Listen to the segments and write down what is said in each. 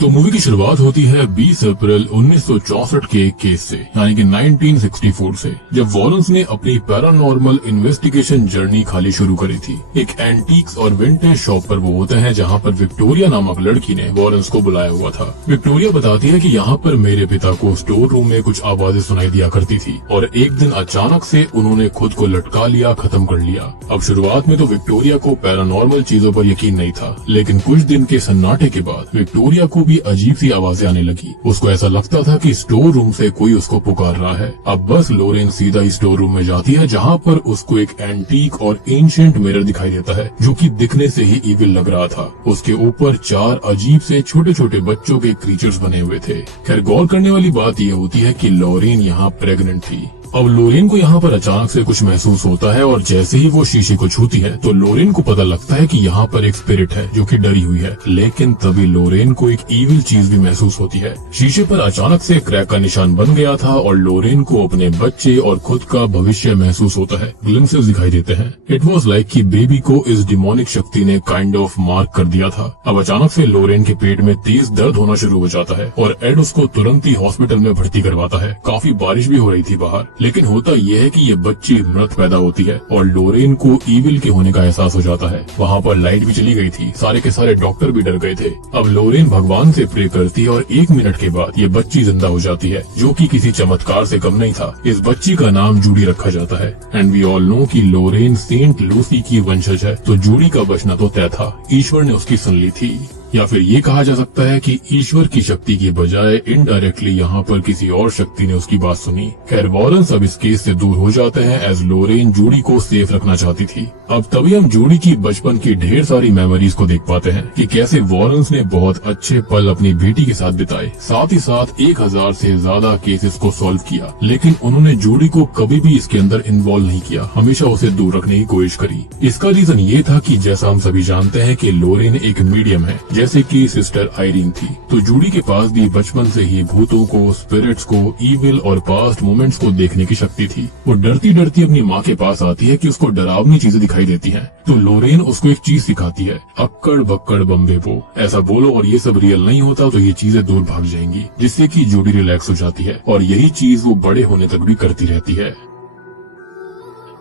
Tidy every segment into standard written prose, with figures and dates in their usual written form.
तो मूवी की शुरुआत होती है 20 अप्रैल 1964 के एक केस से, यानी कि 1964 से, जब वॉरेंस ने अपनी पैरानॉर्मल इन्वेस्टिगेशन जर्नी खाली शुरू करी थी। एक एंटीक्स और विंटेज शॉप पर वो होते हैं जहाँ पर विक्टोरिया नामक लड़की ने वॉरेंस को बुलाया हुआ था। विक्टोरिया बताती है कि यहाँ पर मेरे पिता को स्टोर रूम में कुछ आवाजें सुनाई दिया करती थी और एक दिन अचानक से उन्होंने खुद को लटका लिया, खत्म कर लिया। अब शुरुआत में तो विक्टोरिया को पैरानॉर्मल चीजों पर यकीन नहीं था, लेकिन कुछ दिन के सन्नाटे के बाद विक्टोरिया को अजीब सी आवाजें आने लगी। उसको ऐसा लगता था कि स्टोर रूम से कोई उसको पुकार रहा है। अब बस लोरेन सीधा स्टोर रूम में जाती है जहाँ पर उसको एक एंटीक और एंशिएंट मिरर दिखाई देता है जो कि दिखने से ही इविल लग रहा था। उसके ऊपर 4 अजीब से छोटे छोटे बच्चों के क्रीचर्स बने हुए थे। खैर, गौर करने वाली बात यह होती है कि लोरेन यहाँ प्रेग्नेंट थी। अब लोरेन को यहाँ पर अचानक से कुछ महसूस होता है और जैसे ही वो शीशे को छूती है तो लोरेन को पता लगता है कि यहाँ पर एक स्पिरिट है जो कि डरी हुई है। लेकिन तभी लोरेन को एक इविल चीज भी महसूस होती है। शीशे पर अचानक से क्रैक का निशान बन गया था और लोरेन को अपने बच्चे और खुद का भविष्य महसूस होता है। ग्लिम्सेस दिखाई देते हैं। इट वॉज लाइक कि बेबी को इस डिमोनिक शक्ति ने काइंड ऑफ मार्क कर दिया था। अब अचानक से लोरेन के पेट में तेज दर्द होना शुरू हो जाता है और एड उसको तुरंत ही हॉस्पिटल में भर्ती करवाता है। काफी बारिश भी हो रही थी बाहर, लेकिन होता यह है कि ये बच्ची मृत पैदा होती है और लोरेन को इविल के होने का एहसास हो जाता है। वहाँ पर लाइट भी चली गई थी, सारे के सारे डॉक्टर भी डर गए थे। अब लोरेन भगवान से प्रे करती है और 1 मिनट के बाद ये बच्ची जिंदा हो जाती है, जो कि किसी चमत्कार से कम नहीं था। इस बच्ची का नाम जूडी रखा जाता है। एंड वी ऑल नो कि लोरेन सेंट लूसी की वंशज है, तो जूडी का बचना तो तय था। ईश्वर ने उसकी सुन ली थी, या फिर ये कहा जा सकता है कि ईश्वर की शक्ति की बजाय इनडायरेक्टली यहाँ पर किसी और शक्ति ने उसकी बात सुनी। खैर, वॉरेंस अब इस केस से दूर हो जाते हैं एज लोरेन जूडी को सेफ रखना चाहती थी। अब तभी हम जूडी की बचपन की ढेर सारी मेमोरीज को देख पाते हैं कि कैसे वॉरेंस ने बहुत अच्छे पल अपनी बेटी के साथ बिताए, साथ ही साथ 1000 से ज्यादा केसेस को सॉल्व किया। लेकिन उन्होंने जूडी को कभी भी इसके अंदर इन्वॉल्व नहीं किया, हमेशा उसे दूर रखने की कोशिश करी। इसका रीजन ये था कि जैसा हम सभी जानते हैं कि लोरेन एक मीडियम है, जैसे कि सिस्टर आयरीन थी। तो जूडी के पास भी बचपन से ही भूतों को, स्पिरिट्स को, इविल और पास्ट मोमेंट्स को देखने की शक्ति थी। वो डरती डरती अपनी माँ के पास आती है कि उसको डरावनी चीजें दिखाई देती हैं। तो लोरेन उसको एक चीज सिखाती है, अक्कड़ बक्कड़ बम्बे वो, ऐसा बोलो और ये सब रियल नहीं होता तो ये चीजें दूर भाग जाएंगी, जिससे कि जूडी रिलैक्स हो जाती है और यही चीज वो बड़े होने तक भी करती रहती है।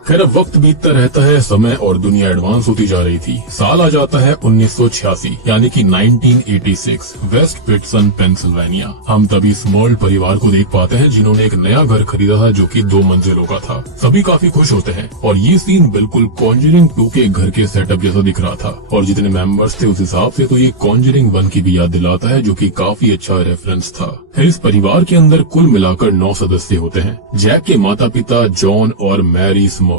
खैर, अब वक्त बीतता रहता है, समय और दुनिया एडवांस होती जा रही थी। साल आ जाता है 1986, यानी कि 1986, वेस्ट पिटसन पेंसिल्वेनिया। हम तभी स्मॉल परिवार को देख पाते हैं जिन्होंने एक नया घर खरीदा था जो कि 2 मंजिलों का था। सभी काफी खुश होते हैं और ये सीन बिल्कुल कॉन्जरिंग 2 के घर के सेटअप जैसा दिख रहा था और जितने मेंबर्स थे उस हिसाब से तो ये कॉन्जरिंग 1 की भी याद दिलाता है, जो कि काफी अच्छा रेफरेंस था। इस परिवार के अंदर कुल मिलाकर 9 सदस्य होते हैं। जैक के माता पिता जॉन और मैरी स्मॉल,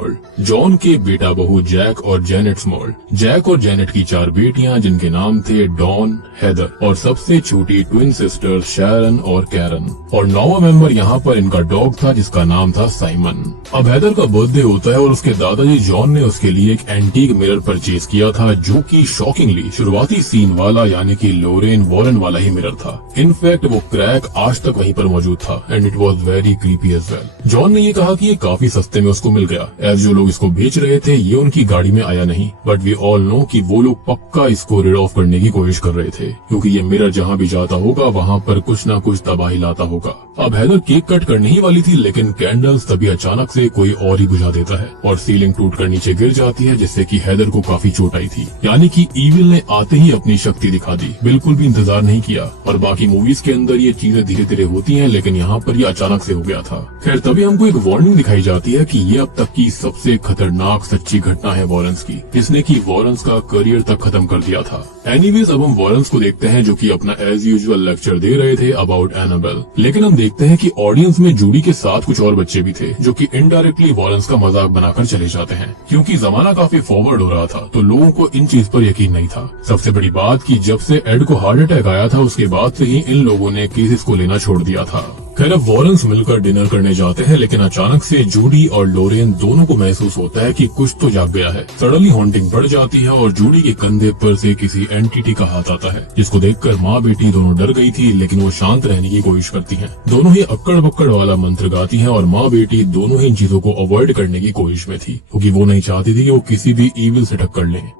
जॉन के बेटा बहू जैक और जेनेट स्मॉल, जैक और जेनेट की 4 बेटियां जिनके नाम थे डॉन, हेदर और सबसे छोटी ट्विन सिस्टर शैरन और कैरन। और 9वां मेंबर यहाँ पर इनका डॉग था जिसका नाम था साइमन। अब हेदर का बर्थडे होता है और उसके दादाजी जॉन ने उसके लिए एक एंटीक मिरर परचेज किया था जो कि शॉकिंगली शुरुआती सीन वाला, यानी कि लोरेन वॉरेन वाला ही मिरर था। इनफैक्ट वो क्रैक आज तक वहीं पर मौजूद था and it was very creepy as well. John ने ये कहा कि ये काफी सस्ते में उसको मिल गया, एज जो लोग इसको बेच रहे थे ये उनकी गाड़ी में आया नहीं। बट वी ऑल नो कि वो लोग पक्का इसको रिड ऑफ करने की कोशिश कर रहे थे, क्योंकि ये मिरर जहाँ भी जाता होगा वहाँ पर कुछ न कुछ तबाही लाता होगा। अब हेदर केक कट करने ही वाली थी, लेकिन कैंडल्स तभी अचानक से कोई और ही बुझा देता है और सीलिंग टूटकर नीचे गिर जाती है, जिससे कि हेदर को काफी चोट आई थी। यानी कि इविल ने आते ही अपनी शक्ति दिखा दी, बिल्कुल भी इंतजार नहीं किया। और बाकी मूवीज के अंदर ये चीजें धीरे धीरे होती हैं, लेकिन यहाँ पर ये अचानक से हो गया था। खैर, तभी हमको एक वार्निंग दिखाई जाती है कि ये अब तक की सबसे खतरनाक सच्ची घटना है वॉरेंस की, जिसने की वॉरेंस का करियर तक खत्म कर दिया था। एनीवेज, अब हम वॉरेंस को देखते हैं जो कि अपना एज यूजुअल लेक्चर दे रहे थे अबाउट एनाबेल। लेकिन हम देखते हैं कि ऑडियंस में जूडी के साथ कुछ और बच्चे भी थे जो कि इनडायरेक्टली वॉरेंस का मजाक बनाकर चले जाते हैं। क्योंकि जमाना काफी फॉरवर्ड हो रहा था तो लोगों को इन चीज पर यकीन नहीं था। सबसे बड़ी बात कि जब से एड को हार्ट अटैक आया था उसके बाद से ही इन लोगों ने केसेस को लेना छोड़ दिया था। खैर, अब वॉरेंस मिलकर डिनर करने जाते हैं, लेकिन अचानक से जूडी और लोरेन दोनों को महसूस होता है कि कुछ तो जाग गया है। सडनली हॉन्टिंग बढ़ जाती है और जूडी के कंधे पर से किसी एंटिटी का हाथ आता है, जिसको देखकर माँ बेटी दोनों डर गई थी, लेकिन वो शांत रहने की कोशिश करती हैं। दोनों ही अक्कड़ बक्कड़ वाला मंत्र गाती हैं और माँ बेटी दोनों ही इन चीजों को अवॉइड करने की कोशिश में थी, क्योंकि वो नहीं चाहती थी कि वो किसी भी इविल से टक्कर लें।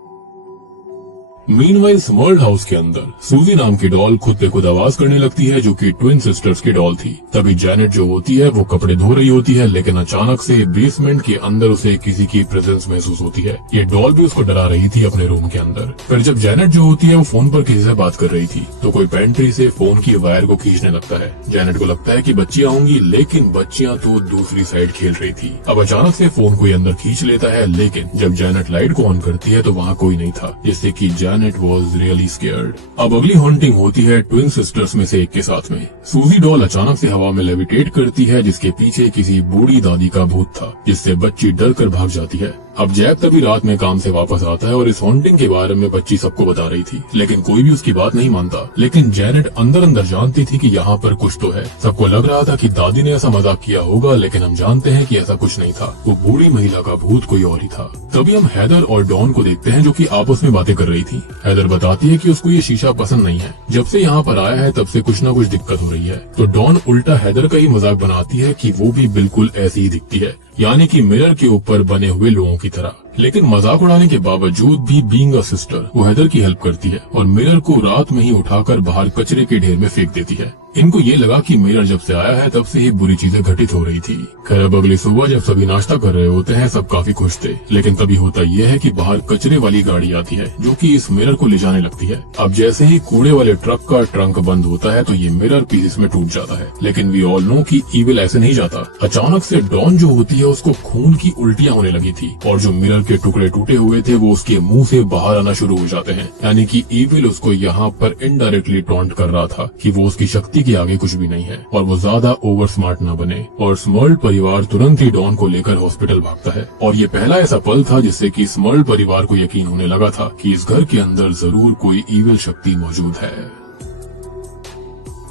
मीनवाइल स्मर्ल हाउस के अंदर सूजी नाम की डॉल खुद पे खुद आवाज करने लगती है, जो कि ट्विन सिस्टर्स की डॉल थी। तभी जैनेट जो होती है वो कपड़े धो रही होती है, लेकिन अचानक से बेसमेंट के अंदर उसे किसी की प्रेजेंस महसूस होती है। ये डॉल भी उसको डरा रही थी अपने रूम के अंदर। फिर जब जैनेट जो होती है वो फोन पर किसी से बात कर रही थी तो कोई पेंट्री से फोन की वायर को खींचने लगता है। जैनेट को लगता है कि बच्चियां होंगी, लेकिन बच्चियां तो दूसरी साइड खेल रही थी। अब अचानक से फोन कोई अंदर खींच लेता है, लेकिन जब जैनेट लाइट को ऑन करती है तो वहाँ कोई नहीं था, जिससे कि जैनेट वॉज रियली स्केयर्ड। अब अगली हॉन्टिंग होती है ट्विन सिस्टर्स में से एक के साथ में। सूजी डॉल अचानक से हवा में लेविटेट करती है, जिसके पीछे किसी बूढ़ी दादी का भूत था, जिससे बच्ची डर कर भाग जाती है। अब जैक तभी रात में काम से वापस आता है और इस हॉन्टिंग के बारे में बच्ची सबको बता रही थी, लेकिन कोई भी उसकी बात नहीं मानता। लेकिन जैनेट अंदर अंदर जानती थी कि यहाँ पर कुछ तो है। सबको लग रहा था कि दादी ने ऐसा मजाक किया होगा, लेकिन हम जानते हैं कि ऐसा कुछ नहीं था। वो बूढ़ी महिला का भूत कोई और ही था। तभी हम हैदर और डॉन को देखते हैं, जो कि आपस में बातें कर रही थी। हैदर बताती है कि उसको ये शीशा पसंद नहीं है। जब से यहाँ पर आया है तब से कुछ न कुछ दिक्कत हो रही है। तो डॉन उल्टा हैदर का ही मजाक बनाती है कि वो भी बिल्कुल ऐसी ही दिखती है, यानी कि मिरर के ऊपर बने हुए लोगों की तरह। लेकिन मजाक उड़ाने के बावजूद भी बीइंग अ सिस्टर वो हैदर की हेल्प करती है और मिरर को रात में ही उठाकर बाहर कचरे के ढेर में फेंक देती है। इनको ये लगा कि मिरर जब से आया है तब से ही बुरी चीजें घटित हो रही थी। खैर अब अगली सुबह जब सभी नाश्ता कर रहे होते हैं सब काफी खुश थे, लेकिन तभी होता यह है कि बाहर कचरे वाली गाड़ी आती है, जो कि इस मिरर को ले जाने लगती है। अब जैसे ही कूड़े वाले ट्रक का ट्रंक बंद होता है तो ये मिरर पीसेस में टूट जाता है। लेकिन वी ऑल नो कि ईविल ऐसे नहीं जाता। अचानक से डॉन जो होती है उसको खून की उल्टियां होने लगी थी और जो मिरर के टुकड़े टूटे हुए थे वो उसके मुंह से बाहर आना शुरू हो जाते हैं। यानी कि ईविल उसको यहाँ पर इनडायरेक्टली टॉन्ट कर रहा था कि वो उसकी शक्ति के आगे कुछ भी नहीं है और वो ज्यादा ओवर स्मार्ट न बने। और स्मर्ल परिवार तुरंत ही डॉन को लेकर हॉस्पिटल भागता है और ये पहला ऐसा पल था जिससे कि स्मर्ल परिवार को यकीन होने लगा था कि इस घर के अंदर जरूर कोई ईविल शक्ति मौजूद है।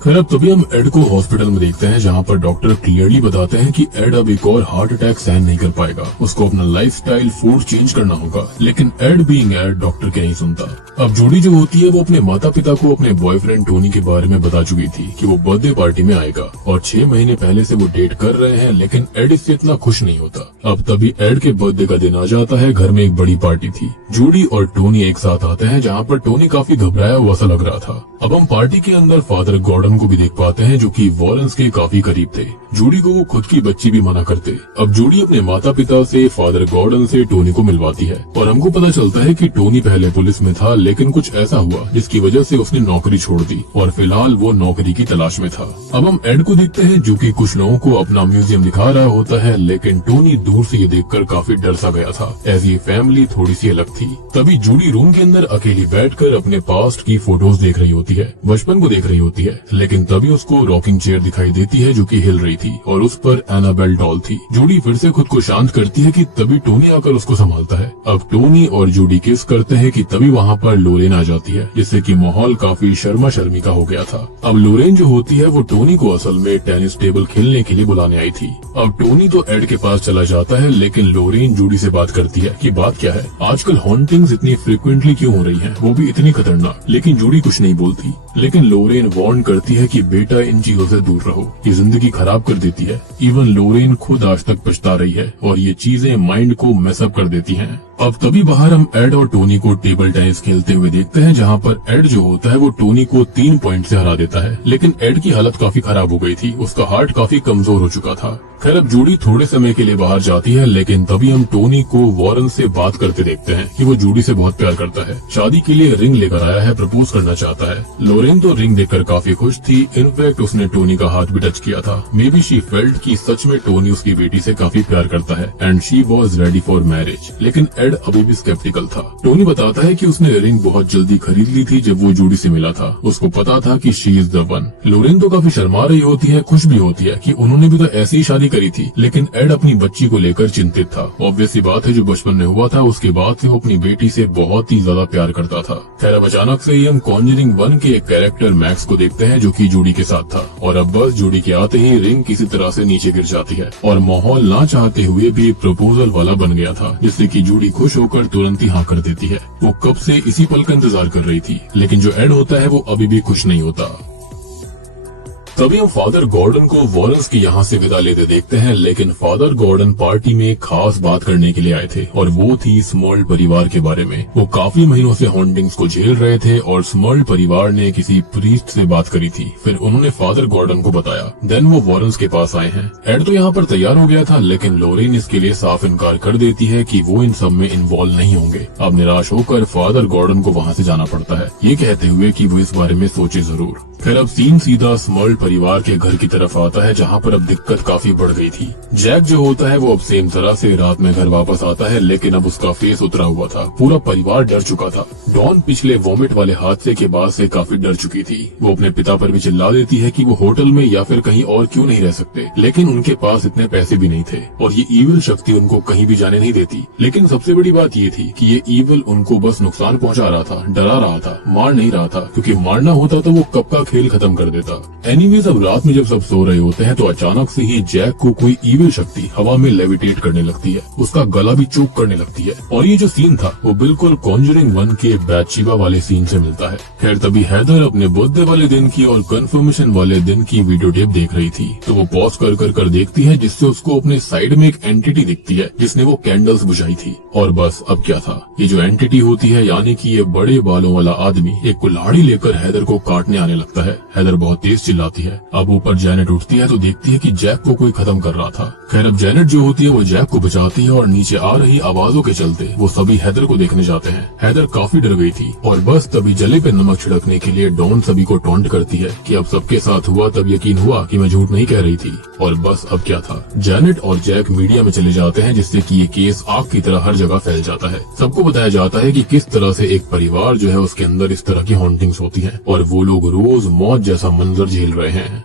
खैर अब तभी हम एड को हॉस्पिटल में देखते हैं, जहाँ पर डॉक्टर क्लियरली बताते हैं कि एड अब एक और हार्ट अटैक सहन नहीं कर पाएगा। उसको अपना लाइफस्टाइल फूड चेंज करना होगा। लेकिन एड बीइंग एड डॉक्टर के नहीं सुनता। अब जूडी जो होती है वो अपने माता पिता को अपने बॉयफ्रेंड टोनी के बारे में बता चुकी थी कि वो बर्थडे पार्टी में आएगा और 6 महीने पहले से वो डेट कर रहे हैं, लेकिन एड इससे इतना खुश नहीं होता। अब तभी एड के बर्थडे का दिन आ जाता है। घर में एक बड़ी पार्टी थी। जूडी और टोनी एक साथ आते हैं, जहाँ पर टोनी काफी घबराया हुआ सा लग रहा था। अब हम पार्टी के अंदर फादर गॉर्डन को भी देख पाते हैं, जो कि वॉरेंस के काफी करीब थे। जूडी को वो खुद की बच्ची भी मना करते। अब जूडी अपने माता पिता से, फादर गॉर्डन से टोनी को मिलवाती है और हमको पता चलता है कि टोनी पहले पुलिस में था, लेकिन कुछ ऐसा हुआ जिसकी वजह से उसने नौकरी छोड़ दी और फिलहाल वो नौकरी की तलाश में था। अब हम एड को देखते हैं, जो कि कुछ लोगों को अपना म्यूजियम दिखा रहा होता है, लेकिन टोनी दूर से ये देखकर काफी डर सा गया था, ऐसी फैमिली थोड़ी सी अलग थी। तभी जूडी रूम के अंदर अकेली बैठकर अपने पास्ट की फोटोज देख रही होती है, बचपन को देख रही होती है। लेकिन तभी उसको रॉकिंग चेयर दिखाई देती है, जो कि हिल रही थी और उस पर एनाबेल डॉल थी। जूडी फिर से खुद को शांत करती है कि तभी टोनी आकर उसको संभालता है। अब टोनी और जूडी किस करते हैं कि तभी वहाँ पर लोरेन आ जाती है, जिससे कि माहौल काफी शर्मा शर्मी का हो गया था। अब लोरेन जो होती है वो टोनी को असल में टेनिस टेबल खेलने के लिए बुलाने आई थी। अब टोनी तो एड के पास चला जाता है, लेकिन लोरेन जूडी से बात करती है कि बात क्या है, आजकल हॉन्टिंग्स इतनी फ्रिक्वेंटली क्यों हो रही हैं, वो भी इतनी खतरनाक। लेकिन जूडी कुछ नहीं बोलती। लेकिन लोरेन वार्न करती है कि बेटा इन चीजों से दूर रहो, ये जिंदगी खराब कर देती है। इवन लोरेन खुद आज तक पछता रही है और ये चीजें माइंड को मैसअप कर देती हैं। अब तभी बाहर हम एड और टोनी को टेबल टेनिस खेलते हुए देखते हैं, जहाँ पर एड जो होता है वो टोनी को 3 पॉइंट से हरा देता है। लेकिन एड की हालत काफी खराब हो गई थी, उसका हार्ट काफी कमजोर हो चुका था। खैर अब जूडी थोड़े समय के लिए बाहर जाती है, लेकिन तभी हम टोनी को वॉरेन से बात करते देखते हैं कि वो जूडी से बहुत प्यार करता है, शादी के लिए रिंग लेकर आया है, प्रपोज करना चाहता है। लोरेन तो रिंग देखकर काफी खुश थी। इनफैक्ट उसने टोनी का हाथ भी टच किया था। मे बी शी फेल्ट कि सच में टोनी उसकी बेटी से काफी प्यार करता है and she was ready for marriage. लेकिन एड अभी भी स्केप्टिकल था। टोनी बताता है कि उसने रिंग बहुत जल्दी खरीद ली थी जब वो जूडी से मिला था, उसको पता था कि शी इज द वन। लोरेन तो काफी शर्मा रही होती है, खुश भी होती है कि उन्होंने भी तो ऐसी ही शादी करी थी। लेकिन एड अपनी बच्ची को लेकर चिंतित था। ऑब्वियस सी बात है, जो बचपन में हुआ था उसके बाद से वो अपनी बेटी से बहुत ही ज्यादा प्यार करता था। खैर अब अचानक से ही हम कॉन्जरिंग 1 के एक कैरेक्टर मैक्स को देखते हैं, जो कि जूडी के साथ था। और अब बस जूडी के आते ही रिंग किसी तरह से नीचे गिर जाती है और माहौल ना चाहते हुए भी प्रपोजल वाला बन गया था, जिससे कि जूडी खुश होकर तुरंत ही हाँ कर देती है। वो कब से इसी पल का इंतजार कर रही थी। लेकिन जो एड होता है वो अभी भी खुश नहीं होता। तभी हम फादर गॉर्डन को वॉरेंस के यहाँ से विदा लेते देखते हैं, लेकिन फादर गॉर्डन पार्टी में खास बात करने के लिए आए थे और वो थी स्मर्ल परिवार के बारे में। वो काफी महीनों से हॉन्टिंग्स को झेल रहे थे और स्मर्ल परिवार ने किसी प्रीस्ट से बात करी थी। फिर उन्होंने फादर गॉर्डन को बताया। देन वो वॉरेंस के पास आए हैं। एड तो यहाँ पर तैयार हो गया था, लेकिन लोरेन इसके लिए साफ इनकार कर देती है कि वो इन सब में इन्वॉल्व नहीं होंगे। अब निराश होकर फादर गॉर्डन को वहाँ से जाना पड़ता है, ये कहते हुए कि वो इस बारे में सोचे जरूर। फिर अब सीन सीधा स्मर्ल परिवार के घर की तरफ आता है, जहाँ पर अब दिक्कत काफी बढ़ गई थी। जैक जो होता है वो अब सेम तरह से रात में घर वापस आता है, लेकिन अब उसका फेस उतरा हुआ था। पूरा परिवार डर चुका था। डॉन पिछले वॉमिट वाले हादसे के बाद से काफी डर चुकी थी। वो अपने पिता पर भी चिल्ला देती है कि वो होटल में या फिर कहीं और क्यों नहीं रह सकते, लेकिन उनके पास इतने पैसे भी नहीं थे और ये ईविल शक्ति उनको कहीं भी जाने नहीं देती। लेकिन सबसे बड़ी बात ये थी कि ये ईविल उनको बस नुकसान पहुंचा रहा था, डरा रहा था, मार नहीं रहा था, क्योंकि मारना होता तो वो कब का खेल खत्म कर देता। एनीवेज अब रात में जब सब सो रहे होते हैं तो अचानक से ही जैक को कोई ईविल शक्ति हवा में लेविटेट करने लगती है। उसका गला भी चोक करने लगती है और ये जो सीन था वो बिल्कुल कॉन्जरिंग 1 के बैथशेबा वाले सीन से मिलता है। खैर तभी हैदर अपने बर्थडे वाले दिन की और कंफर्मेशन वाले दिन की वीडियो टेप देख रही थी, तो वो पॉज कर देखती है, जिससे उसको अपने साइड में एक एंटिटी दिखती है जिसने वो कैंडल्स बुझाई थी। और बस अब क्या था, ये जो एंटिटी होती है यानी कि ये बड़े बालों वाला आदमी एक कुल्हाड़ी लेकर हैदर को काटने आने लगता है। हैदर बहुत तेज चिल्लाती है। अब ऊपर जैनेट उठती है तो देखती है कि जैक को कोई खत्म कर रहा था। खैर अब जैनेट जो होती है वो जैक को बचाती है और नीचे आ रही आवाजों के चलते वो सभी हैदर को देखने जाते हैं। हैदर काफी डर गई थी और बस तभी जले पे नमक छिड़कने के लिए डॉन सभी को टॉन्ट करती है कि अब सबके साथ हुआ तब यकीन हुआ कि मैं झूठ नहीं कह रही थी। और बस अब क्या था, जैनेट और जैक मीडिया में चले जाते हैं, जिससे कि ये केस आग की तरह हर जगह फैल जाता है। सबको बताया जाता है कि किस तरह से एक परिवार जो है उसके अंदर इस तरह की हॉन्टिंग्स होती हैं और वो लोग रोज मौत जैसा मंजर झेल रहे हैं।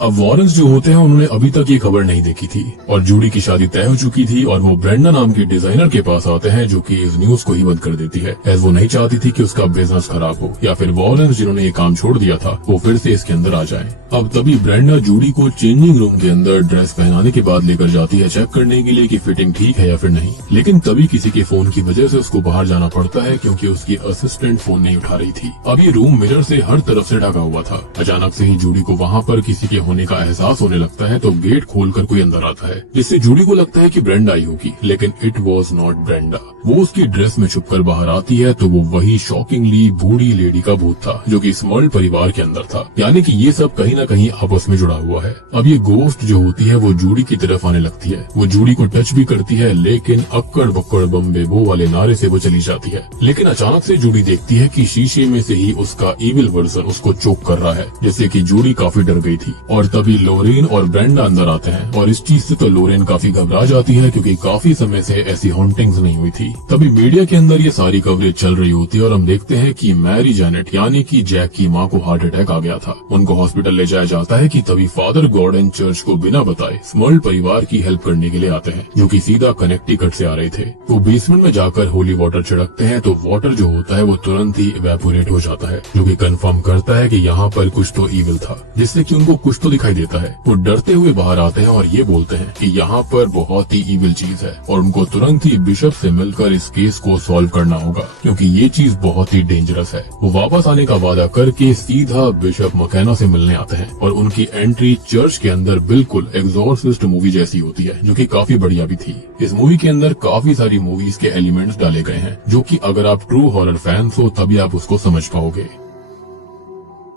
अब वॉरेंस जो होते हैं उन्होंने अभी तक ये खबर नहीं देखी थी और जूडी की शादी तय हो चुकी थी और वो ब्रेंडा नाम के डिजाइनर के पास आते हैं, जो कि इस न्यूज को ही बंद कर देती है, एज वो नहीं चाहती थी कि उसका बिजनेस खराब हो या फिर वॉरेंस जिन्होंने ये काम छोड़ दिया था वो फिर से इसके अंदर आ जाए। अब तभी ब्रेंडा जूडी को चेंजिंग रूम के अंदर ड्रेस पहनाने के बाद लेकर जाती है चेक करने के लिए कि फिटिंग ठीक है या फिर नहीं, लेकिन तभी किसी के फोन की वजह से उसको बाहर जाना पड़ता है क्योंकि उसकी असिस्टेंट फोन नहीं उठा रही थी। अब ये रूम मिरर से हर तरफ से ढका हुआ था। अचानक से ही जूडी को वहाँ पर किसी के होने का एहसास होने लगता है तो गेट खोलकर कोई अंदर आता है, जिससे जूडी को लगता है कि ब्रेंडा आई होगी, लेकिन इट वाज नॉट ब्रेंडा। वो उसकी ड्रेस में छुपकर बाहर आती है तो वो वही शॉकिंगली बूढ़ी लेडी का भूत था जो कि स्मर्ल परिवार के अंदर था, यानी कि ये सब कहीं ना कहीं आपस में जुड़ा हुआ है। अब ये गोस्ट जो होती है वो जूडी की तरफ आने लगती है। वो जूडी को टच भी करती है, लेकिन अक्कड़ बक्कड़ बम्बे बो वाले नारे से वो चली जाती है। लेकिन अचानक से जूडी देखती है कि शीशे में से ही उसका इविल वर्जन उसको चोक कर रहा है, जिससे कि जूडी काफी डर गई थी। और तभी लोरेन और ब्रेंडा अंदर आते हैं और इस चीज से तो लोरेन काफी घबरा जाती है क्योंकि काफी समय से ऐसी हॉन्टिंग्स नहीं हुई थी। तभी मीडिया के अंदर ये सारी कवरेज चल रही होती है और हम देखते हैं कि मैरी जैनेट यानी कि जैक की माँ को हार्ट अटैक आ गया था। उनको हॉस्पिटल ले जाया जाता है कि तभी फादर गॉर्डन चर्च को बिना बताए स्मर्ल परिवार की हेल्प करने के लिए आते हैं, जो कि सीधा कनेक्टिकट से आ रहे थे। वो बेसमेंट में जाकर होली वाटर छिड़कते हैं तो वाटर जो होता है वो तुरंत ही इवेपोरेट हो जाता है, जो कि कंफर्म करता है कि यहाँ पर कुछ तो इविल था, जिससे कि उनको कुछ तो दिखाई देता है। वो डरते हुए बाहर आते हैं और ये बोलते हैं कि यहाँ पर बहुत ही इविल चीज है और उनको तुरंत ही बिशप से मिलकर इस केस को सॉल्व करना होगा, क्योंकि ये चीज बहुत ही डेंजरस है। वो वापस आने का वादा करके सीधा बिशप मकैना से मिलने आते हैं और उनकी एंट्री चर्च के अंदर बिल्कुल एक्सॉर्सिस्ट मूवी जैसी होती है, जो कि काफी बढ़िया भी थी। इस मूवी के अंदर काफी सारी मूवीज के एलिमेंट्स डाले गए हैं, जो कि अगर आप ट्रू हॉरर फैंस हो तभी आप उसको समझ पाओगे।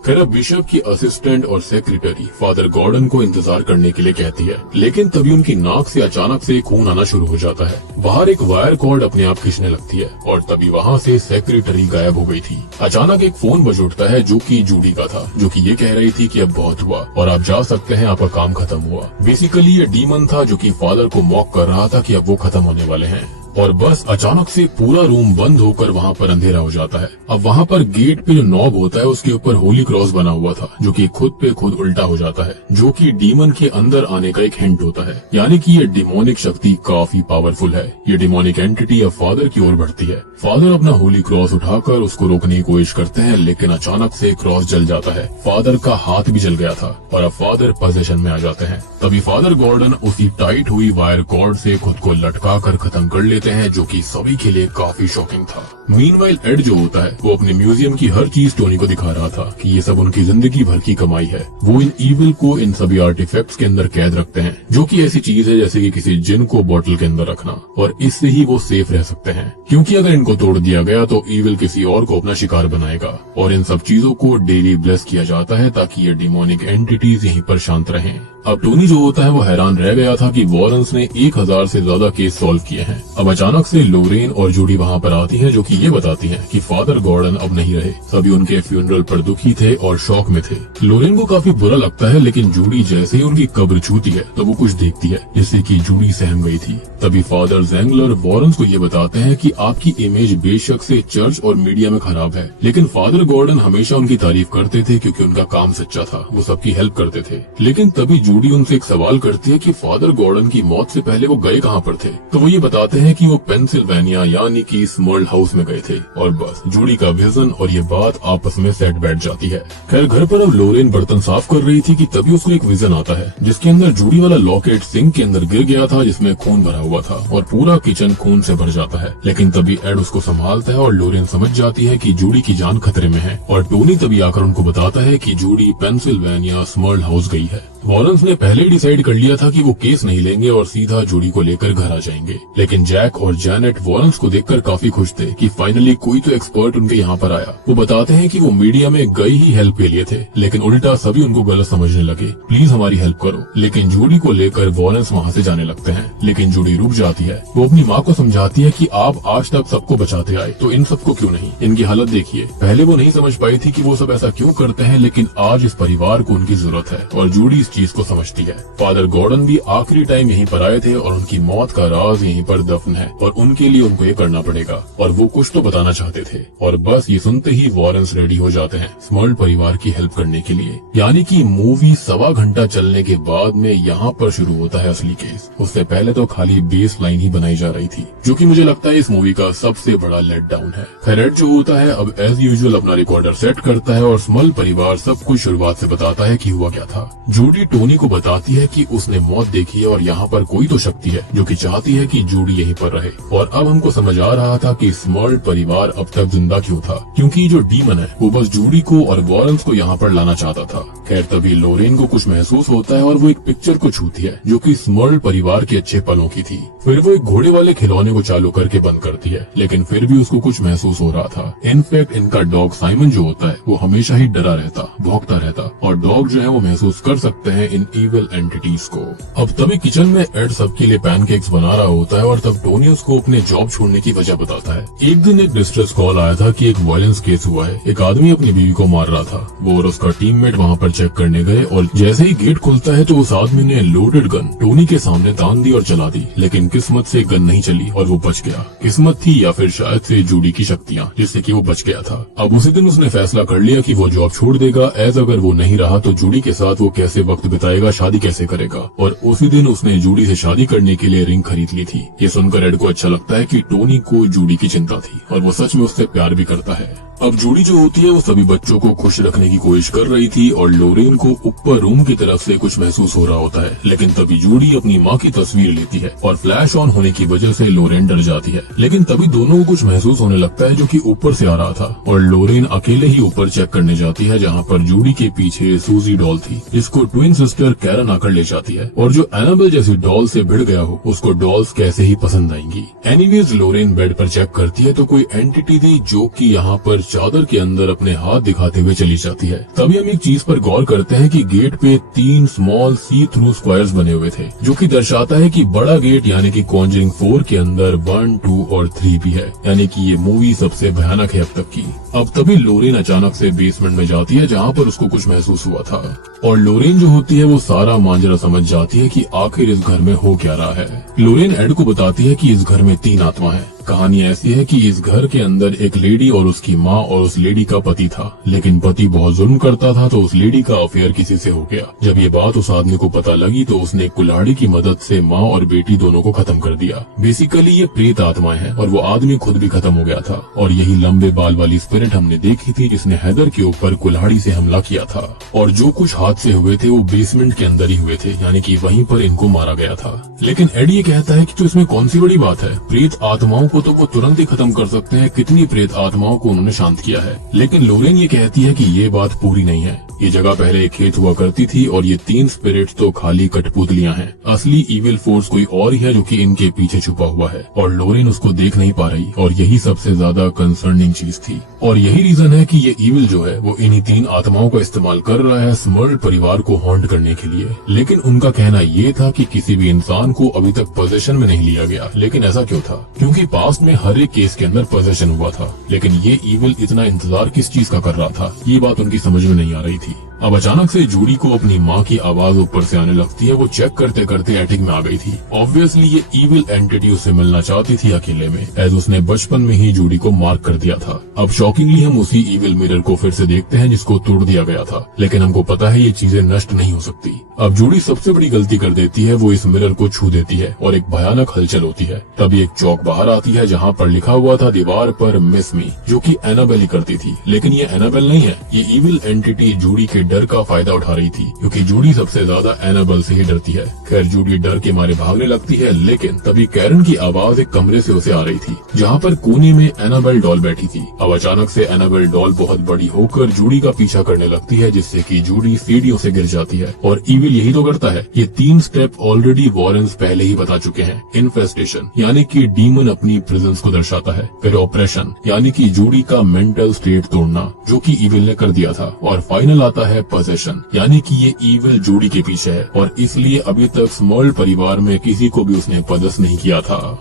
खैर बिशप की असिस्टेंट और सेक्रेटरी फादर गॉर्डन को इंतजार करने के लिए कहती है, लेकिन तभी उनकी नाक से अचानक से खून आना शुरू हो जाता है। बाहर एक वायर कॉर्ड अपने आप खींचने लगती है और तभी वहाँ से सेक्रेटरी गायब हो गई थी। अचानक एक फोन बज उठता है जो कि जूडी का था, जो कि ये कह रही थी कि अब बहुत हुआ और आप जा सकते हैं, आपका काम खत्म हुआ। बेसिकली ये डीमन था जो कि फादर को मॉक कर रहा था कि अब वो खत्म होने वाले हैं। और बस अचानक से पूरा रूम बंद होकर वहाँ पर अंधेरा हो जाता है। अब वहाँ पर गेट पे जो नॉब होता है उसके ऊपर होली क्रॉस बना हुआ था, जो कि खुद पे खुद उल्टा हो जाता है, जो कि डीमन के अंदर आने का एक हिंट होता है, यानी कि ये डिमोनिक शक्ति काफी पावरफुल है। ये डिमोनिक एंटिटी अब फादर की ओर बढ़ती है। फादर अपना होली क्रॉस उठाकर उसको रोकने की कोशिश करते हैं, लेकिन अचानक से क्रॉस जल जाता है। फादर का हाथ भी जल गया था और अब फादर पोजेशन में आ जाते हैं। तभी फादर गॉर्डन उसी टाइट हुई वायर कॉर्ड से खुद को लटका कर खत्म कर लेते देखते हैं जो कि सभी के लिए काफी शॉकिंग था। मीनवाइल एड जो होता है वो अपने म्यूजियम की हर चीज टोनी को दिखा रहा था कि ये सब उनकी जिंदगी भर की कमाई है। वो इन ईविल को इन सभी आर्टिफैक्ट्स के अंदर कैद रखते हैं, जो कि ऐसी चीज है जैसे कि किसी जिन को बोतल के अंदर रखना, और इससे ही वो सेफ रह सकते हैं, क्योंकि अगर इनको तोड़ दिया गया तो ईविल किसी और को अपना शिकार बनाएगा। और इन सब चीजों को डेली ब्लेस किया जाता है ताकि ये डिमोनिक एंटिटीज यहीं पर शांत रहें। अब टोनी जो होता है वो हैरान रह गया था कि वॉरेंस ने 1000 से ज्यादा केस सॉल्व किए हैं। अब अचानक से लोरेन और जूडी वहाँ पर आती है, जो कि ये बताती हैं कि फादर गॉर्डन अब नहीं रहे। सभी उनके फ्यूनरल पर दुखी थे और शॉक में थे। लोरेन को काफी बुरा लगता है, लेकिन जूडी जैसे ही उनकी कब्र छूती है तो वो कुछ देखती है जिससे कि जूडी सहम गई थी। तभी फादर ज़ेंगलर वॉरेंस को ये बताते हैं कि आपकी इमेज बेशक से चर्च और मीडिया में खराब है, लेकिन फादर गॉर्डन हमेशा उनकी तारीफ करते थे क्योंकि उनका काम सच्चा था, वो सबकी हेल्प करते थे। लेकिन तभी जूडी उनसे एक सवाल करती है कि फादर गॉर्डन की मौत से पहले वो गए कहाँ पर थे। तो वो ये बताते हैं कि वो पेंसिल्वेनिया यानी कि स्मर्ल हाउस में गए थे। और बस जूडी का विजन और ये बात आपस में सेट बैठ जाती है। खैर घर पर अब लोरेन बर्तन साफ कर रही थी कि तभी उसको एक विजन आता है जिसके अंदर जूडी वाला लॉकेट सिंक के अंदर गिर गया था, जिसमें खून भरा हुआ था और पूरा किचन खून से भर जाता है। लेकिन तभी एड उसको संभालता है और लोरेन समझ जाती है कि जूडी की जान खतरे में है। और टोनी तभी आकर उनको बताता है कि जूडी पेंसिल्वेनिया स्मर्ल हाउस गई है। वॉरेंस ने पहले ही डिसाइड कर लिया था कि वो केस नहीं लेंगे और सीधा जूडी को लेकर घर आ जाएंगे। लेकिन जैक और जैनेट वॉरेंस को देखकर काफी खुश थे कि फाइनली कोई तो एक्सपर्ट उनके यहाँ पर आया। वो बताते हैं कि वो मीडिया में गए ही हेल्प के लिए थे, लेकिन उल्टा सभी उनको गलत समझने लगे। प्लीज हमारी हेल्प करो। लेकिन जूडी को लेकर वॉरेंस वहाँ से जाने लगते हैं, लेकिन जूडी रुक जाती है। वो अपनी माँ को समझाती है कि आप आज तक सबको बचाते आए, तो इन सबको क्यों नहीं। इनकी हालत देखिए। पहले वो नहीं समझ पाई थी कि वो सब ऐसा क्यों करते हैं, लेकिन आज इस परिवार को उनकी जरूरत है और जूडी इस चीज को समझती है। फादर गॉर्डन भी आखिरी टाइम यहीं पर आए थे और उनकी मौत का राज यहीं पर दफन है और उनके लिए उनको ये करना पड़ेगा और वो कुछ तो बताना चाहते थे। और बस ये सुनते ही वॉरेंस रेडी हो जाते हैं स्मर्ल परिवार की हेल्प करने के लिए। यानी कि मूवी 1.25 घंटा चलने के बाद में यहाँ पर शुरू होता है असली केस। उससे पहले तो खाली बेस लाइन ही बनाई जा रही थी, जो कि मुझे लगता है इस मूवी का सबसे बड़ा लेट डाउन है। खैर जो होता है अब एज यूजुअल अपना रिकॉर्डर सेट करता है और स्मर्ल परिवार सब कुछ शुरुआत से बताता है कि हुआ क्या था। जूडी टोनी को बताती है कि उसने मौत देखी है और यहाँ पर कोई तो शक्ति है जो कि चाहती है कि जूडी यहीं पर रहे। और अब हमको समझ आ रहा था कि स्मर्ल परिवार अब तक जिंदा क्यों था, क्योंकि जो डीमन है वो बस जूडी को और वॉरेंस को यहाँ पर लाना चाहता था। खैर तभी लोरेन को कुछ महसूस होता है और वो एक पिक्चर को छूती है जो कि स्मर्ल परिवार के अच्छे पलों की थी। फिर वो एक घोड़े वाले खिलौने को चालू करके बंद करती है, लेकिन फिर भी उसको कुछ महसूस हो रहा था। इनफैक्ट इनका डॉग साइमन जो होता है वो हमेशा ही डरा रहता, भौंकता रहता, और डॉग जो है वो महसूस कर सकते हैं इन इविल एंटिटीज को। अब तभी किचन में एड सबके लिए पैनकेक्स बना रहा होता है और तब टोनी उसको अपने जॉब छोड़ने की वजह बताता है। एक दिन एक डिस्ट्रेस कॉल आया था कि एक वायलेंस केस हुआ है, एक आदमी अपनी बीवी को मार रहा था। वो और उसका टीममेट वहाँ पर चेक करने गए और जैसे ही गेट खुलता है तो उस आदमी ने लोडेड गन टोनी के सामने तान दी और चला दी, लेकिन किस्मत से गन नहीं चली और वो बच गया। किस्मत थी या फिर शायद से जूडी की शक्तियाँ, जिससे कि वो बच गया था। अब उसी दिन उसने फैसला कर लिया कि वो जॉब छोड़ देगा, एज अगर वो नहीं रहा तो जूडी के साथ वो कैसे वक्त बिताएगा, शादी कैसे करेगा। और उसी दिन उसने जूडी से शादी करने के लिए रिंग खरीद ली थी। ये सुनकर एड को अच्छा लगता है कि टोनी को जूडी की चिंता थी और वो सच में उससे प्यार भी करता है। अब जूडी जो होती है वो सभी बच्चों को खुश रखने की कोशिश कर रही थी और लोरेन को ऊपर रूम की तरफ से कुछ महसूस हो रहा होता है। लेकिन तभी जूडी अपनी माँ की तस्वीर लेती है और फ्लैश ऑन होने की वजह से लोरेन डर जाती है। लेकिन तभी दोनों को कुछ महसूस होने लगता है जो कि ऊपर से आ रहा था और लोरेन अकेले ही ऊपर चेक करने जाती है, जहाँ पर जूडी के पीछे सूजी डॉल थी, जिसको ट्विन सिस्टर कैरन आकर ले जाती है। और जो एनाबेल जैसी डॉल से भिड़ गया हो उसको डॉल्स कैसे ही पसंद आएंगी। एनीवेज लोरेन बेड पर चेक करती है तो कोई एंटिटी थी जो कि यहाँ पर चादर के अंदर अपने हाथ दिखाते हुए चली जाती है। तभी हम एक चीज पर गौर करते हैं कि गेट पे 3 स्मॉल सी थ्रू स्क्वायर्स बने हुए थे, जो कि दर्शाता है कि बड़ा गेट यानी कि कॉन्जरिंग 4 के अंदर 1, 2 और 3 भी है, यानी कि ये मूवी सबसे भयानक है अब तक की। अब तभी लोरेन अचानक से बेसमेंट में जाती है जहाँ पर उसको कुछ महसूस हुआ था और लोरेन जो होती है वो सारा मांजरा समझ जाती है कि आखिर इस घर में हो क्या रहा है। लोरेन एड को बताती है कि इस घर में 3 आत्मा है। कहानी ऐसी है कि इस घर के अंदर एक लेडी और उसकी माँ और उस लेडी का पति था, लेकिन पति बहुत जुल्म करता था तो उस लेडी का अफेयर किसी से हो गया। जब ये बात उस आदमी को पता लगी तो उसने एक कुल्हाड़ी की मदद से माँ और बेटी दोनों को खत्म कर दिया। बेसिकली ये प्रेत आत्माएं हैं और वो आदमी खुद भी खत्म हो गया था। और यही लंबे बाल वाली स्पिरिट हमने देखी थी जिसने हैदर के ऊपर कुल्हाड़ी से हमला किया था। और जो कुछ हादसे हुए थे वो बेसमेंट के अंदर ही हुए थे, यानी कि वहीं पर इनको मारा गया था। लेकिन एड ये कहता है कि तो इसमें कौन सी बड़ी बात है, प्रेत आत्माओं को तो वो तुरंत ही खत्म कर सकते हैं, कितनी प्रेत आत्माओं को उन्होंने शांत किया है। लेकिन लोरेन ये कहती है कि ये बात पूरी नहीं है। ये जगह पहले एक खेत हुआ करती थी और ये 3 स्पिरिट्स तो खाली कठपुतलियां हैं। असली इविल फोर्स कोई और ही है जो कि इनके पीछे छुपा हुआ है और लोरेन उसको देख नहीं पा रही। और यही सबसे ज्यादा कंसर्निंग चीज थी और यही रीजन है कि ये इविल जो है वो इन्हीं 3 आत्माओं का इस्तेमाल कर रहा है स्मर्ल्ड परिवार को हॉन्ट करने के लिए। लेकिन उनका कहना ये था कि किसी भी इंसान को अभी तक पोजेशन में नहीं लिया गया। लेकिन ऐसा क्यों था? क्योंकि पास्ट में हर एक केस के अंदर पोजेशन हुआ था। लेकिन ये इविल इतना इंतजार किस चीज का कर रहा था, ये बात उनकी समझ में नहीं आ रही थी। अब अचानक से जूडी को अपनी माँ की आवाज ऊपर से आने लगती है। वो चेक करते करते एटिक में आ गई थी। ऑब्वियसली ये इविल एंटिटी उससे मिलना चाहती थी अकेले में, एज उसने बचपन में ही जूडी को मार्क कर दिया था। अब शॉकिंगली हम उसी इविल मिरर को फिर से देखते हैं जिसको तोड़ दिया गया था, लेकिन हमको पता है ये चीजें नष्ट नहीं हो सकती। अब जूडी सबसे बड़ी गलती कर देती है, वो इस मिरर को छू देती है और एक भयानक हलचल होती है। तभी एक चौक बाहर आती है जहाँ पर लिखा हुआ था दीवार पर मिस मी, जो कि एनाबेल ही करती थी। लेकिन ये एनाबेल नहीं है, ये इविल एंटिटी जूडी के डर का फायदा उठा रही थी, क्योंकि जूडी सबसे ज्यादा एनाबेल से ही डरती है। खैर जूडी डर के मारे भागने लगती है, लेकिन तभी कैरन की आवाज एक कमरे से उसे आ रही थी जहाँ पर कोने में एनाबेल डॉल बैठी थी। अब अचानक से एनाबेल डॉल बहुत बड़ी होकर जूडी का पीछा करने लगती है, जिससे कि जूडी सीढ़ियों से गिर जाती है। और इविल यही तो करता है। ये 3 स्टेप ऑलरेडी वॉरेन्स पहले ही बता चुके हैं। इन्फेस्टेशन यानी कि डीमन अपनी प्रेजेंस को दर्शाता है, फिर ऑपरेशन यानी कि जूडी का मेंटल स्टेट तोड़ना, जो कि इविल ने कर दिया था, और फाइनल आता है पोजेशन यानी कि ये इविल जूडी के पीछे है और इसलिए अभी तक स्मर्ल्ड परिवार में किसी को भी उसने पदस्थ नहीं किया था।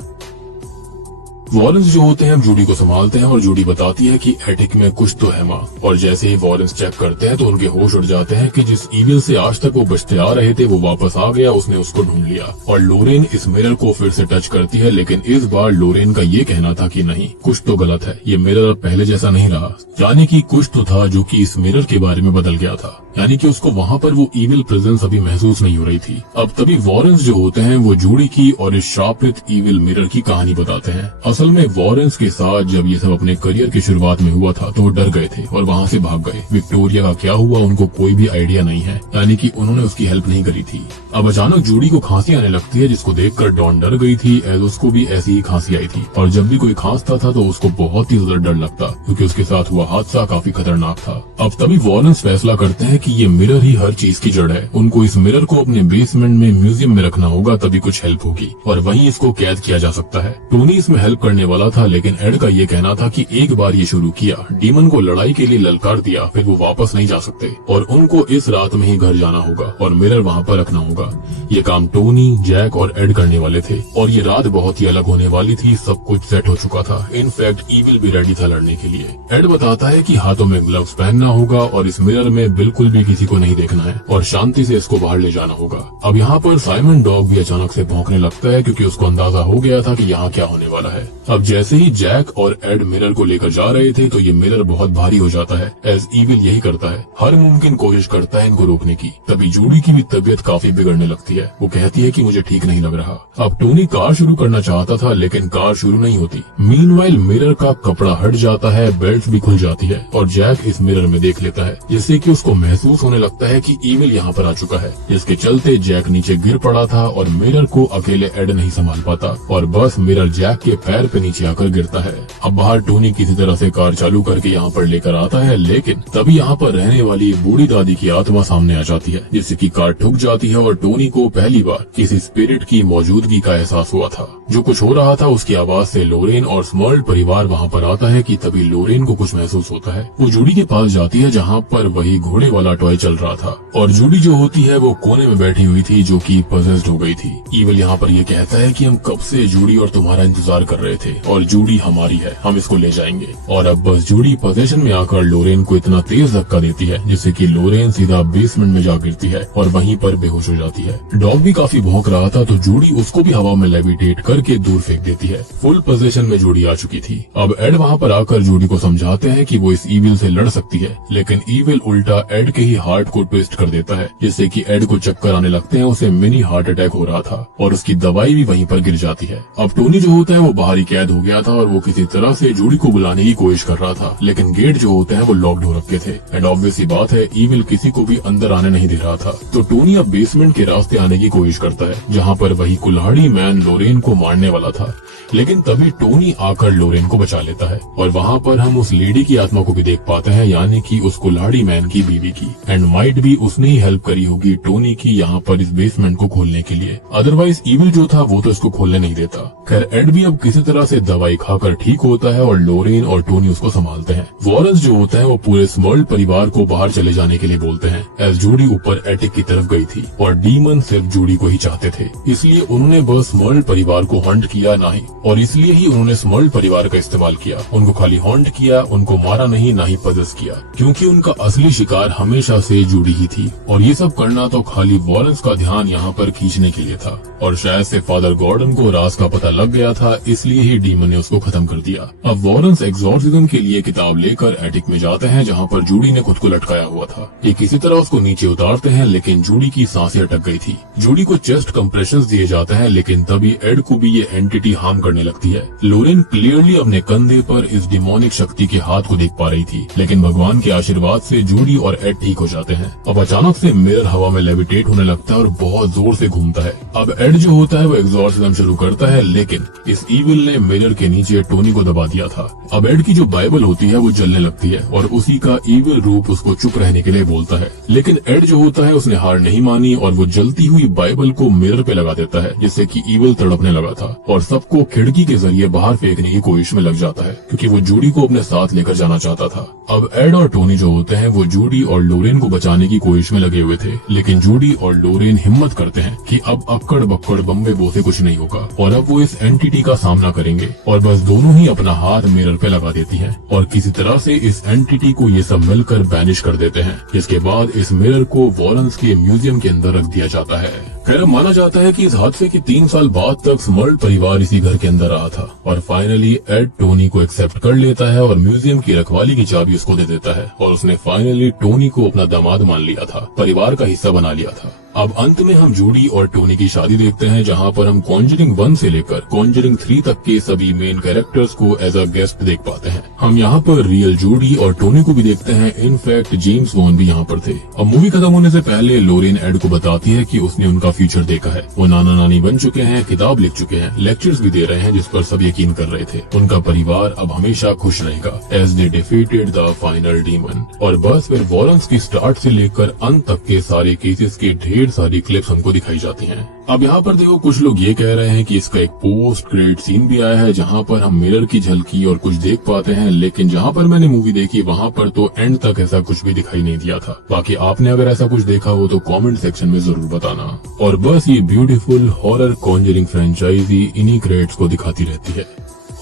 वॉरेन्स जो होते हैं जूडी को संभालते हैं और जूडी बताती है कि एटिक में कुछ तो है माँ। और जैसे ही वॉरेन्स चेक करते हैं तो उनके होश उड़ जाते हैं कि जिस इविल से आज तक वो बचते आ रहे थे वो वापस आ गया, उसने उसको ढूंढ लिया। और लोरेन इस मिरर को फिर से टच करती है, लेकिन इस बार लोरेन का ये कहना था कि नहीं, कुछ तो गलत है, ये मिरर अब पहले जैसा नहीं रहा। यानी कि कुछ तो था जो कि इस मिरर के बारे में बदल गया था, यानी कि उसको वहाँ पर वो इविल प्रेजेंस अभी महसूस नहीं हो रही थी। अब तभी वॉरेन्स जो होते हैं वो जूडी की और इस शापित इविल मिरर की कहानी बताते हैं। असल में वॉरेन्स के साथ जब ये सब अपने करियर की शुरुआत में हुआ था तो वो डर गए थे और वहाँ से भाग गए। विक्टोरिया का क्या हुआ उनको कोई भी आइडिया नहीं है, यानी कि उन्होंने उसकी हेल्प नहीं करी थी। अब अचानक जूडी को खांसी आने लगती है, जिसको देखकर डॉन डर गई थी, एज उसको भी ऐसी ही खांसी आई थी। और जब भी कोई खांसता था तो उसको बहुत ही ज्यादा डर लगता, क्योंकि उसके साथ हुआ हादसा काफी खतरनाक था। अब तभी वॉरेन्स फैसला करते हैं कि ये मिरर ही हर चीज की जड़ है। उनको इस मिरर को अपने बेसमेंट में म्यूजियम में रखना होगा, तभी कुछ हेल्प होगी और वहीं इसको कैद किया जा सकता है। टोनी इसमें हेल्प करने वाला था, लेकिन एड का ये कहना था कि एक बार ये शुरू किया, डीमन को लड़ाई के लिए ललकार दिया, फिर वो वापस नहीं जा सकते और उनको इस रात में ही घर जाना होगा और मिरर वहाँ पर रखना होगा। ये काम टोनी, जैक और एड करने वाले थे और ये रात बहुत ही अलग होने वाली थी। सब कुछ सेट हो चुका था, इनफैक्ट इविल भी रेडी था लड़ने के लिए। एड बताता है कि हाथों में ग्लव्स पहनना होगा और इस मिरर में बिल्कुल भी किसी को नहीं देखना है और शांति से इसको बाहर ले जाना होगा। अब यहाँ पर साइमन डॉग भी अचानक से भौंकने लगता है, क्योंकि उसको अंदाजा हो गया था कि यहाँ क्या होने वाला है। अब जैसे ही जैक और एड मिरर को लेकर जा रहे थे तो ये मिरर बहुत भारी हो जाता है, एज इविल यही करता है, हर मुमकिन कोशिश करता है इनको रोकने की। तभी जूडी की भी तबीयत काफी बिगड़ने लगती है। वो कहती है कि मुझे ठीक नहीं लग रहा। अब टोनी कार शुरू करना चाहता था, लेकिन कार शुरू नहीं होती। मीनवाइल मिरर का कपड़ा हट जाता है, बेल्ट भी खुल जाती है और जैक इस मिरर में देख लेता है, जिससे कि उसको महसूस होने लगता है कि इविल यहाँ पर आ चुका है। जिसके चलते जैक नीचे गिर पड़ा था और मिरर को अकेले एड नहीं संभाल पाता और बस मिरर जैक के पैर पे नीचे आकर गिरता है। अब बाहर टोनी किसी तरह से कार चालू करके यहाँ पर लेकर आता है, लेकिन तभी यहाँ पर रहने वाली बूढ़ी दादी की आत्मा सामने आ जाती है, जिससे कि कार ठुक जाती है और टोनी को पहली बार किसी स्पिरिट की मौजूदगी का एहसास हुआ था। जो कुछ हो रहा था उसकी आवाज से लोरेन और स्मर्ल्ड परिवार वहाँ पर आता है कि तभी लोरेन को कुछ महसूस होता है। वो जूडी के पास जाती है जहाँ पर वही घोड़े वाला टॉय चल रहा था और जूडी जो होती है वो कोने में बैठी हुई थी, जो कि पजेस्ड हो गई थी। इविल यहाँ पर ये कहता है कि हम कब से जूडी और तुम्हारा इंतजार कर रहे थे और जूडी हमारी है, हम इसको ले जाएंगे। और अब बस जूडी पोजीशन में आकर लोरेन को इतना तेज धक्का देती है जिससे कि लोरेन सीधा बेसमेंट में जा गिरती है और वहीं पर बेहोश हो जाती है। डॉग भी काफी भौंक रहा था तो जूडी उसको भी हवा में लेविटेट करके दूर फेंक देती है। फुल पोजीशन में जूडी आ चुकी थी। अब एड वहाँ पर आकर जूडी को समझाते हैं कि वो इस ईविल से लड़ सकती है, लेकिन ईविल उल्टा एड के ही हार्ट को ट्विस्ट कर देता है जिससे कि एड को चक्कर आने लगते हैं। उसे मिनी हार्ट अटैक हो रहा था और उसकी दवाई भी वहीं पर गिर जाती है। अब टोनी जो होता है वो बाहरी कैद हो गया था और वो किसी तरह से जूडी को बुलाने की कोशिश कर रहा था, लेकिन गेट जो होते हैं वो लॉक्ड हो रखे थे। एंड ऑब्वियस ही बात है, ईविल किसी को भी अंदर आने नहीं दे रहा था। तो टोनी अब बेसमेंट के रास्ते आने की कोशिश करता है जहाँ पर वही कुल्हाड़ी मैन लोरेन को मारने वाला था, लेकिन तभी टोनी आकर लोरेन को बचा लेता है। और वहाँ पर हम उस लेडी की आत्मा को भी देख पाते हैं, यानी कि उस कुल्हाड़ी मैन की बीवी की। एंड माइट भी उसने ही हेल्प करी होगी टोनी की यहाँ पर इस बेसमेंट को खोलने के लिए, अदरवाइज ईविल जो था वो तो इसको खोलने नहीं देता। खैर एड भी अब किसी तरह से दवाई खाकर ठीक होता है और लोरेन और टोनी उसको संभालते हैं। वॉरेंस जो होता है वो पूरे स्मर्ल परिवार को बाहर चले जाने के लिए बोलते हैं, एज जूडी ऊपर एटिक की तरफ गई थी और डीमन सिर्फ जूडी को ही चाहते थे, इसलिए उन्होंने बस स्मर्ल परिवार को हंट किया नहीं, और इसलिए ही उन्होंने स्मर्ल परिवार का इस्तेमाल किया। उनको खाली हॉन्ट किया, उनको मारा नहीं, ना ही पजस किया, क्योंकि उनका असली शिकार हमेशा से जूडी ही थी। और ये सब करना तो खाली वॉरेंस का ध्यान यहाँ पर खींचने के लिए था, और शायद से फादर गॉर्डन को राज का पता लग गया था, इसलिए ही डीमन ने उसको खत्म कर दिया। अब वॉरेंस एग्जॉर्सिज्म के लिए किताब लेकर एटिक में जाते हैं जहाँ पर जूडी ने खुद को लटकाया हुआ था। ये किसी तरह उसको नीचे उतारते हैं, लेकिन जूडी की सांसें अटक गई थी। जूडी को चेस्ट कंप्रेशंस दिए जाते हैं, लेकिन तभी एड को भी ये एंटिटी हार्म करने लगती है। लोरेन क्लियरली अपने कंधे पर इस डिमोनिक शक्ति के हाथ को देख पा रही थी, लेकिन भगवान के आशीर्वाद से जूडी और एड ठीक हो जाते हैं। अब अचानक से मिरर हवा में लेविटेट होने लगता है और बहुत जोर से घूमता है। अब एड जो होता है वो एग्जॉर्सिज्म शुरू करता है, लेकिन इस ईविल ने मिरर के नीचे टोनी को दबा दिया था। अब एड की जो बाइबल होती है वो जलने लगती है और उसी का ईविल रूप उसको चुप रहने के लिए बोलता है, लेकिन एड जो होता है उसने हार नहीं मानी और वो जलती हुई बाइबल को मिरर पे लगा देता है, जिससे कि ईविल तड़पने लगा था और सबको खिड़की के जरिए बाहर फेंकने की कोशिश में लग जाता है, क्योंकि वो जूडी को अपने साथ लेकर जाना चाहता था। अब एड और टोनी जो होते हैं वो जूडी और लोरेन को बचाने की कोशिश में लगे हुए थे, लेकिन जूडी और लोरेन हिम्मत करते हैं कि अब अक्कड़ बक्कड़ बम्बे बो से कुछ नहीं होगा और अब वो इस एंटिटी का सामना करेंगे। और बस दोनों ही अपना हाथ मिरर पे लगा देती हैं और किसी तरह से इस एंटिटी को ये सब मिलकर बैनिश कर देते हैं, जिसके बाद इस मिरर को वॉरेंस के म्यूजियम के अंदर रख दिया जाता है। खैर माना जाता है कि इस हादसे के 3 साल बाद तक स्मर्ल परिवार इसी घर के अंदर रहा था और फाइनली एड टोनी को एक्सेप्ट कर लेता है और म्यूजियम की रखवाली की चाबी उसको दे देता है और उसने फाइनली टोनी को अपना दामाद मान लिया था, परिवार का हिस्सा बना लिया था। अब अंत में हम जूडी और टोनी की शादी देखते हैं, जहाँ पर हम कॉन्जरिंग 1 से लेकर कॉन्जरिंग 3 तक के सभी मेन कैरेक्टर्स को एज अ गेस्ट देख पाते हैं। हम यहाँ पर रियल जूडी और टोनी को भी देखते हैं, इनफैक्ट जेम्स वॉन भी यहाँ पर थे। अब मूवी खत्म होने से पहले लोरेन एड को बताती है कि उसने उनका फ्यूचर देखा है, वो नाना नानी बन चुके हैं, किताब लिख चुके हैं, लेक्चर्स भी दे रहे हैं, जिस पर सब यकीन कर रहे थे। उनका परिवार अब हमेशा खुश रहेगा as they defeated the final demon. और बस फिर वॉरेंस की स्टार्ट से लेकर अंत तक के सारे केसेस के ढेर सारी क्लिप्स हमको दिखाई जाती हैं। अब यहाँ पर देखो कुछ लोग ये कह रहे हैं कि इसका एक पोस्ट क्रेडिट सीन भी आया है जहाँ पर हम मिरर की झलकी और कुछ देख पाते हैं, लेकिन जहाँ पर मैंने मूवी देखी वहाँ पर तो एंड तक ऐसा कुछ भी दिखाई नहीं दिया था। बाकी आपने अगर ऐसा कुछ देखा हो तो कमेंट सेक्शन में जरूर बताना। और बस ये ब्यूटीफुल हॉरर कॉन्जरिंग फ्रेंचाइजी इन्हीं क्रेडिट्स को दिखाती रहती है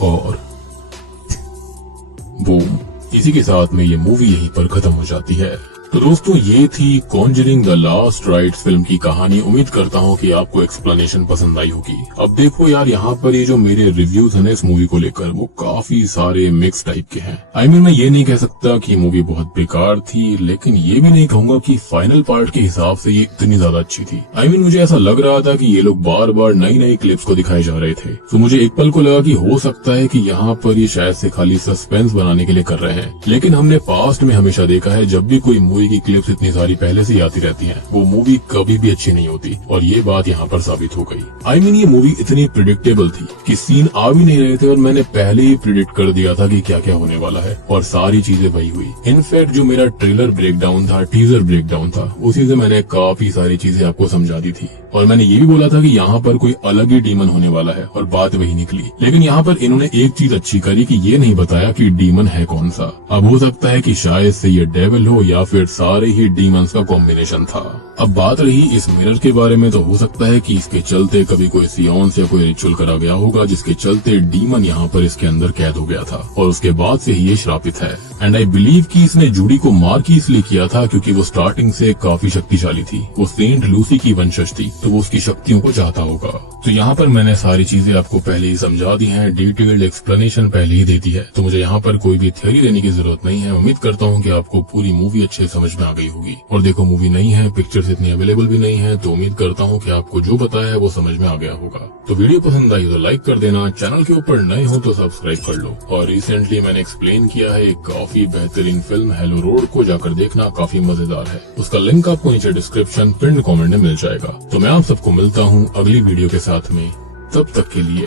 और बूम, इसी के साथ में ये मूवी यहीं पर खत्म हो जाती है। तो दोस्तों ये थी Conjuring the last rites film की कहानी। उम्मीद करता हूँ कि आपको एक्सप्लेनेशन पसंद आई होगी। अब देखो यार, यहाँ पर ये जो मेरे रिव्यूज हैं इस मूवी को लेकर वो काफी सारे मिक्स टाइप के हैं। I mean, मैं ये नहीं कह सकता कि मूवी बहुत बेकार थी, लेकिन ये भी नहीं कहूंगा कि फाइनल पार्ट के हिसाब से ये इतनी ज्यादा अच्छी थी। I mean, मुझे ऐसा लग रहा था कि ये लोग बार बार नई नई क्लिप्स को दिखाए जा रहे थे, तो मुझे एक पल को लगा कि हो सकता है कि यहाँ पर ये शायद से खाली सस्पेंस बनाने के लिए कर रहे हैं। लेकिन हमने पास्ट में हमेशा देखा है जब भी कोई मूवी की क्लिप्स इतनी सारी पहले से आती रहती हैं, वो मूवी कभी भी अच्छी नहीं होती, और ये बात यहाँ पर साबित हो गई। I mean, ये मूवी इतनी प्रिडिक्टेबल थी कि सीन आ भी नहीं रहे थे और मैंने पहले ही प्रिडिक्ट कर दिया था कि क्या क्या होने वाला है, और सारी चीजें वही हुई। इनफैक्ट जो मेरा ट्रेलर ब्रेकडाउन था, टीजर ब्रेकडाउन था, उसी से मैंने काफी सारी चीजें आपको समझा दी थी। और मैंने ये भी बोला था कि यहाँ पर कोई अलग ही डीमन होने वाला है और बात वही निकली। लेकिन यहाँ पर इन्होंने एक चीज अच्छी करी कि ये नहीं बताया कि डीमन है कौन सा। अब हो सकता है कि शायद से ये डेविल हो या फिर सारे ही डीमंस का कॉम्बिनेशन था। अब बात रही इस मिरर के बारे में, तो हो सकता है कि इसके चलते कभी कोई सियोन्स या कोई रिचुअल करा गया होगा जिसके चलते डीमन यहाँ पर इसके अंदर कैद हो गया था और उसके बाद से ही ये श्रापित है। एंड आई बिलीव कि इसने जूडी को मार की इसलिए किया था क्योंकि वो स्टार्टिंग से काफी शक्तिशाली थी। वो सेंट लूसी की वंशज थी, तो वो उसकी शक्तियों को चाहता होगा। तो यहाँ पर मैंने सारी चीजें आपको पहले ही समझा दी हैं, डिटेल्ड एक्सप्लेनेशन पहले ही दे दी है, तो मुझे यहाँ पर कोई भी थ्योरी देने की जरूरत नहीं है। उम्मीद करता हूँ कि आपको पूरी मूवी अच्छे समझ में आ गई होगी। और देखो, मूवी नहीं है, पिक्चर्स इतनी अवेलेबल भी नहीं है, तो उम्मीद करता हूँ कि आपको जो बताया है वो समझ में आ गया होगा। तो वीडियो पसंद आई तो लाइक कर देना, चैनल के ऊपर नए हो तो सब्सक्राइब कर लो। और रिसेंटली मैंने एक्सप्लेन किया है एक काफी बेहतरीन फिल्म हेलो रोड को जाकर देखना, काफी मजेदार है। उसका लिंक आपको नीचे डिस्क्रिप्शन पिन कमेंट में मिल जाएगा। तो मैं आप सबको मिलता हूँ अगली वीडियो के साथ में, तब तक के लिए